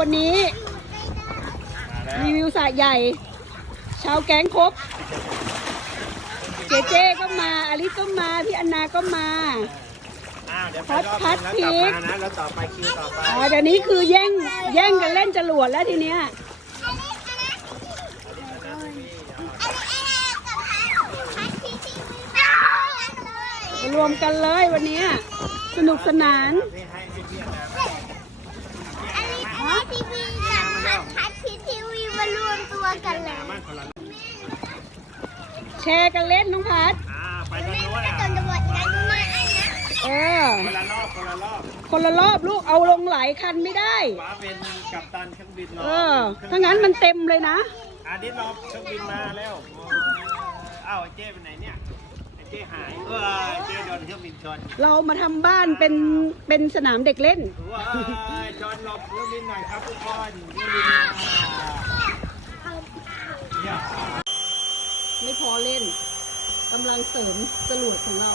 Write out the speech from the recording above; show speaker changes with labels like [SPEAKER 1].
[SPEAKER 1] วันนี้
[SPEAKER 2] มาแล้ว
[SPEAKER 1] รีวิวสระใหญ่ ชาวแก๊งครบ เจเจก็มาอลิสก็มา พี่อันนาก็มา
[SPEAKER 2] อ้าวเดี๋ยวไป
[SPEAKER 1] พัด
[SPEAKER 2] รอบ
[SPEAKER 1] พัด
[SPEAKER 2] นึงแล้วกลับ
[SPEAKER 1] พริก
[SPEAKER 2] มานะแล้วต่อไปคิวต่อไป
[SPEAKER 1] อ๋อเดี๋ยวนี้คือแย่งแย่งกันเล่นจรวดแล้วทีเนี้ยรวมกันเลยวันเนี้ยสนุกสนาน
[SPEAKER 2] นี่ให้พี่เพียรนะ
[SPEAKER 3] อันนี้อันนี้ทีวีกับทัชที วีมารวมตัวกันเลย
[SPEAKER 2] มันคนละ
[SPEAKER 1] แชร์กันเล่นน้องพัด
[SPEAKER 2] อ่าไปทางโน้น
[SPEAKER 3] ไม่
[SPEAKER 2] อะ
[SPEAKER 3] ต้องจะบอกนะมาไอ้นะ
[SPEAKER 1] เออ
[SPEAKER 2] คนละรอบคนละรอบ
[SPEAKER 1] คนละรอบลูกเอาลงหลายคันไม่ได้
[SPEAKER 2] ว้าเป็นกัปตันเครื่องบินร
[SPEAKER 1] เออถ้างั้นมันเต็มเลยนะ
[SPEAKER 2] อันนี้รอบเครื่องบินมาแล้วอ้าวไอ้เจ้ไปไหนเนี่ยไอ้เจ้หายเออไอ้เจ้โดนเครื่องบินชน
[SPEAKER 1] เรามาทำบ้านเป็นเป็นสนามเด็กเล่น
[SPEAKER 2] ว้ายชนหลบเครื่องบินหน่อยครับทุกคนเครื่องบินมาเนี่ย
[SPEAKER 1] ไม่พอเล่นกำลังเสริมจรวดของเรา